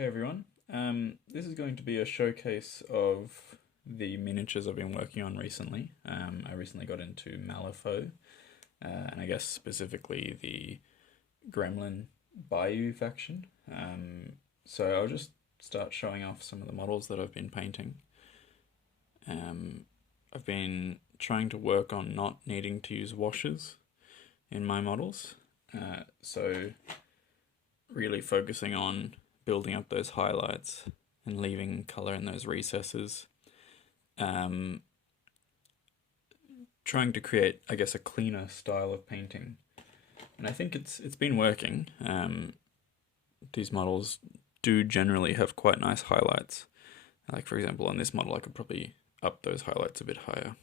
Hey everyone, this is going to be a showcase of the miniatures I've been working on recently. I recently got into Malifaux, and I guess specifically the Gremlin Bayou faction. So I'll just start showing off some of the models that I've been painting. I've been trying to work on not needing to use washes in my models, so really focusing on building up those highlights and leaving color in those recesses. Trying to create, I guess, a cleaner style of painting, and I think it's been working. These models do generally have quite nice highlights. Like for example, on this model, I could probably up those highlights a bit higher.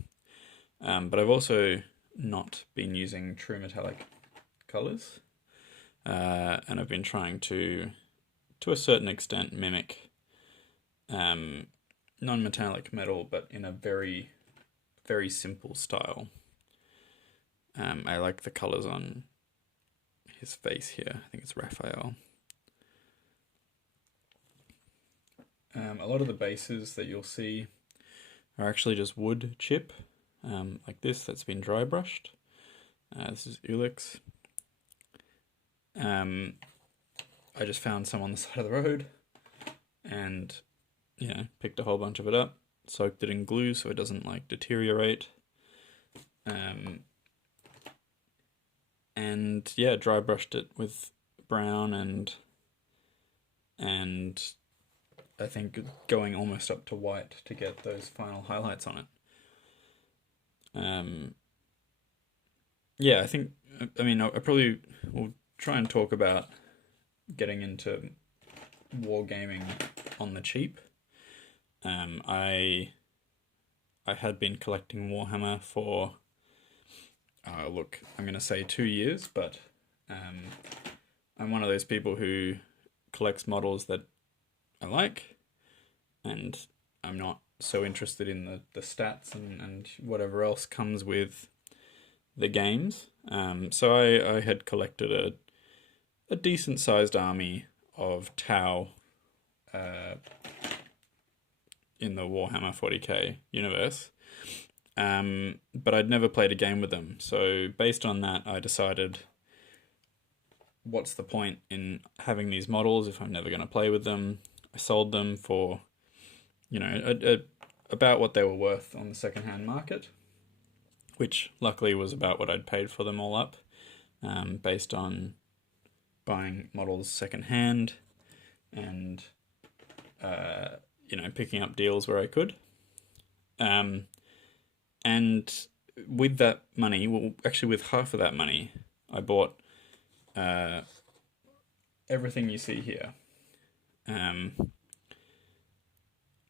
But I've also not been using true metallic colors, and I've been trying to a certain extent, mimic non-metallic metal, but in a very, very simple style. I like the colors on his face here. I think it's Raphael. A lot of the bases that you'll see are actually just wood chip, like this, that's been dry brushed. This is Ulix. I just found some on the side of the road and, picked a whole bunch of it up, soaked it in glue so it doesn't like deteriorate. And yeah, dry brushed it with brown and I think going almost up to white to get those final highlights on it. Yeah, I probably will try and talk about getting into wargaming on the cheap. I had been collecting Warhammer for I'm going to say 2 years, but I'm one of those people who collects models that I like, and I'm not so interested in the stats and whatever else comes with the games. So I had collected a decent sized army of Tau in the Warhammer 40k universe, but I'd never played a game with them. So based on that, I decided, what's the point in having these models if I'm never going to play with them? I sold them for, about what they were worth on the secondhand market, which luckily was about what I'd paid for them all up, based on buying models secondhand and picking up deals where I could. And with that money, actually with half of that money, I bought everything you see here.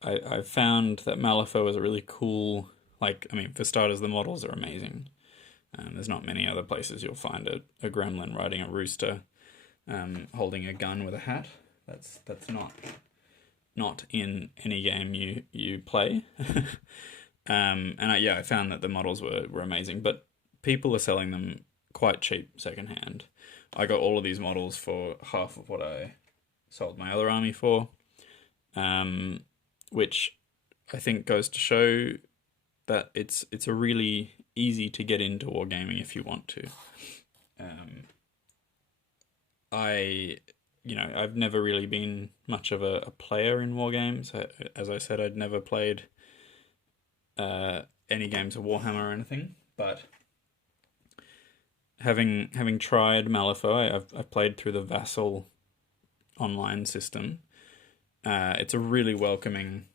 I found that Malifaux is a really cool, for starters, the models are amazing. There's not many other places you'll find a gremlin riding a rooster, holding a gun with a hat. That's not in any game you play. I found that the models were amazing, but people are selling them quite cheap secondhand. I got all of these models for half of what I sold my other army for, which I think goes to show that it's a really easy to get into wargaming if you want to. I've never really been much of a player in war games. As I said, I'd never played any games of Warhammer or anything, but having tried Malifaux, I've played through the Vassal online system. It's a really welcoming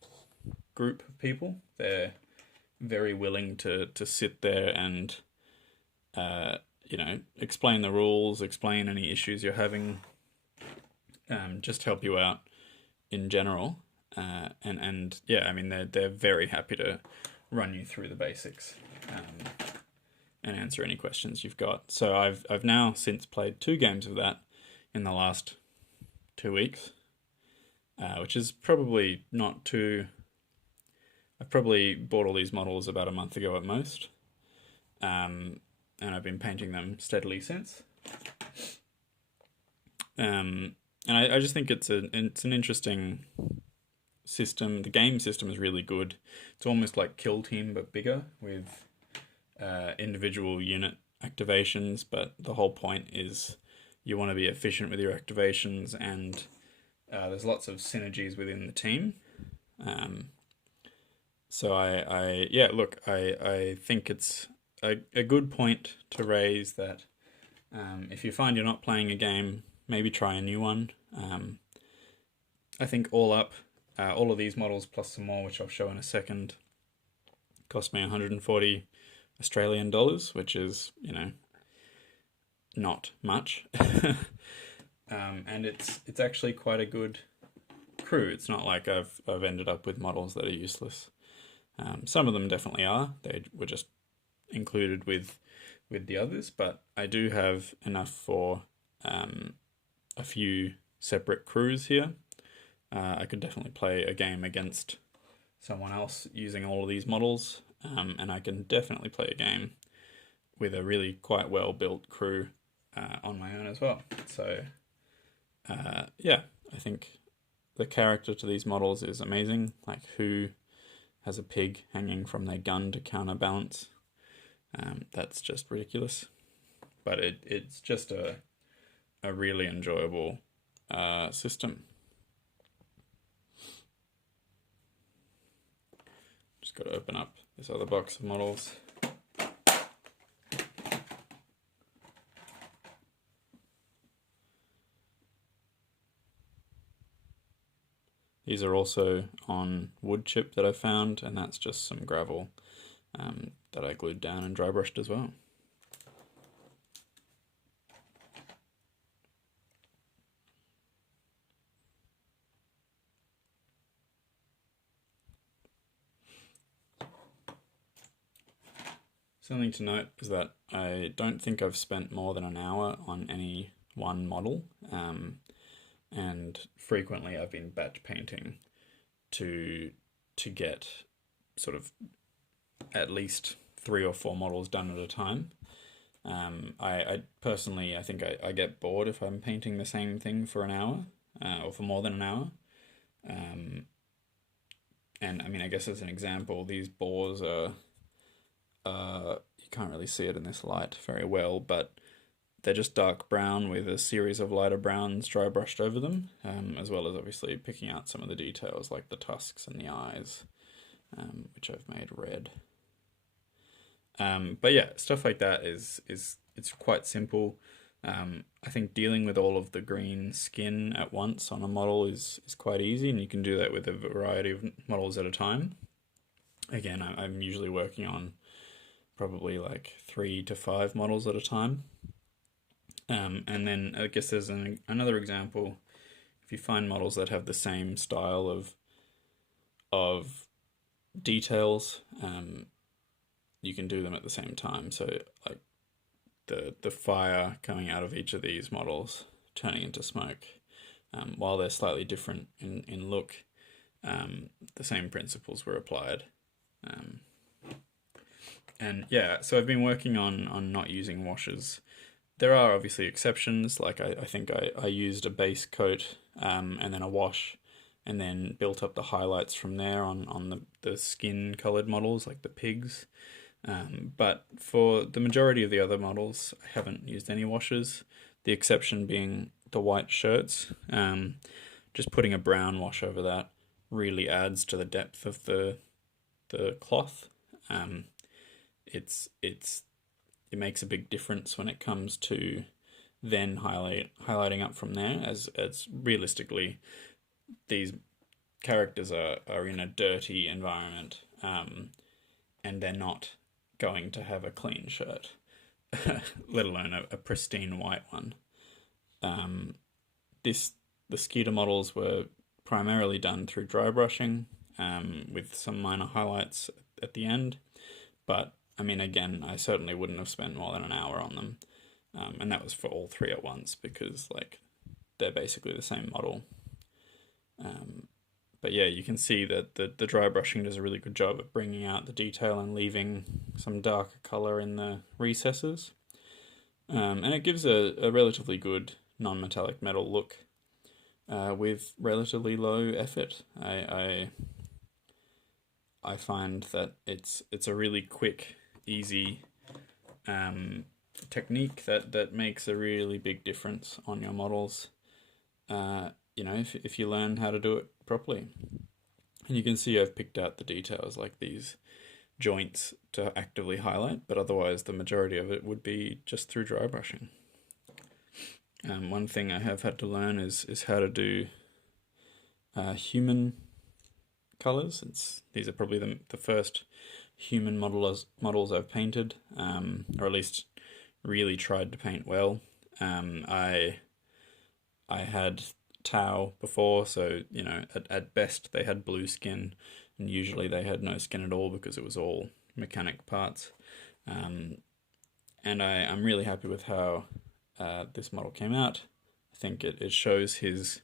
group of people. They're very willing to sit there and explain the rules, explain any issues you're having, just help you out in general. They're very happy to run you through the basics and answer any questions you've got. So I've now since played 2 games of that in the last 2 weeks, which is probably not too. I probably bought all these models about a month ago at most, and I've been painting them steadily since. And I just think it's an interesting system. The game system is really good. It's almost like Kill Team but bigger with individual unit activations. But the whole point is you want to be efficient with your activations, and there's lots of synergies within the team. So I think it's a good point to raise that if you find you're not playing a game, maybe try a new one. I think all up, all of these models plus some more, which I'll show in a second, cost me 140 Australian dollars, which is, not much. And it's actually quite a good crew. It's not like I've ended up with models that are useless. Some of them definitely are. They were just included with the others, but I do have enough for a few separate crews here. I could definitely play a game against someone else using all of these models, and I can definitely play a game with a really quite well built crew on my own as well. So I think the character to these models is amazing. Like, who has a pig hanging from their gun to counterbalance? That's just ridiculous. But it's just a really enjoyable system. Just got to open up this other box of models. These are also on wood chip that I found, and that's just some gravel that I glued down and dry brushed as well. Something to note is that I don't think I've spent more than an hour on any one model, and frequently I've been batch painting to get sort of at least 3 or 4 models done at a time. I personally, I think I get bored if I'm painting the same thing for an hour, or for more than an hour. And I mean, I guess as an example, these boars are, you can't really see it in this light very well, but they're just dark brown with a series of lighter browns dry brushed over them, as well as obviously picking out some of the details like the tusks and the eyes, which I've made red. But yeah, stuff like that it's quite simple. I think dealing with all of the green skin at once on a model is quite easy, and you can do that with a variety of models at a time. Again, I'm usually working on probably like 3 to 5 models at a time. And then I guess there's another example. If you find models that have the same style of details, you can do them at the same time. So like the fire coming out of each of these models turning into smoke, while they're slightly different in look, the same principles were applied. And yeah, so I've been working on not using washes. There are obviously exceptions, like I think I used a base coat and then a wash, and then built up the highlights from there on the skin coloured models, like the pigs. But for the majority of the other models, I haven't used any washes, the exception being the white shirts. Just putting a brown wash over that really adds to the depth of the cloth. It makes a big difference when it comes to then highlighting up from there, as realistically these characters are in a dirty environment, and they're not going to have a clean shirt, let alone a pristine white one. The Skeeter models were primarily done through dry brushing, with some minor highlights at the end, but I mean, again, I certainly wouldn't have spent more than an hour on them, and that was for all 3 at once, because like they're basically the same model. But yeah, you can see that the dry brushing does a really good job at bringing out the detail and leaving some darker colour in the recesses, and it gives a relatively good non-metallic metal look. with relatively low effort. I find that it's a really quick, easy technique that makes a really big difference on your models. If you learn how to do it properly. And you can see I've picked out the details like these joints to actively highlight, but otherwise the majority of it would be just through dry brushing. One thing I have had to learn is how to do human colors. These are probably the first human models I've painted, or at least really tried to paint well. I had Tau before, so at best they had blue skin, and usually they had no skin at all because it was all mechanic parts. And I'm really happy with how this model came out. I think it shows his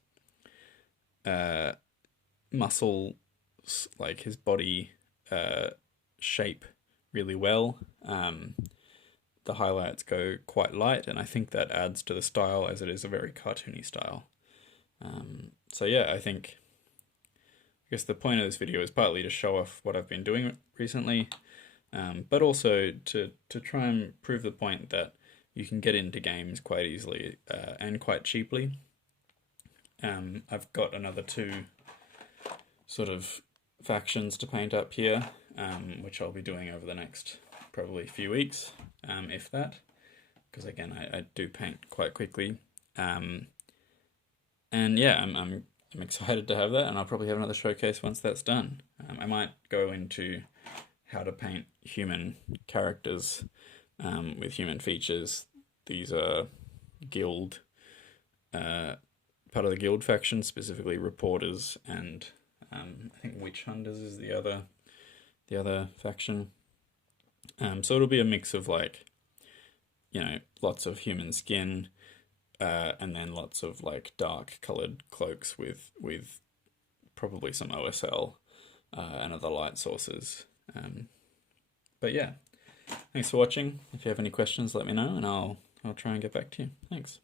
muscle, like his body shape really well. The highlights go quite light, and I think that adds to the style as it is a very cartoony style. So yeah, I guess the point of this video is partly to show off what I've been doing recently, but also to try and prove the point that you can get into games quite easily and quite cheaply. I've got another 2 sort of factions to paint up here, which I'll be doing over the next probably few weeks, if that, because again I do paint quite quickly. And yeah, I'm excited to have that, and I'll probably have another showcase once that's done. I might go into how to paint human characters with human features. These are guild, part of the guild faction, specifically reporters, and I think witch hunters is the other faction. So it'll be a mix of lots of human skin, and then lots of dark colored cloaks with probably some OSL and other light sources. But yeah, thanks for watching. If you have any questions, let me know, and I'll try and get back to you. Thanks.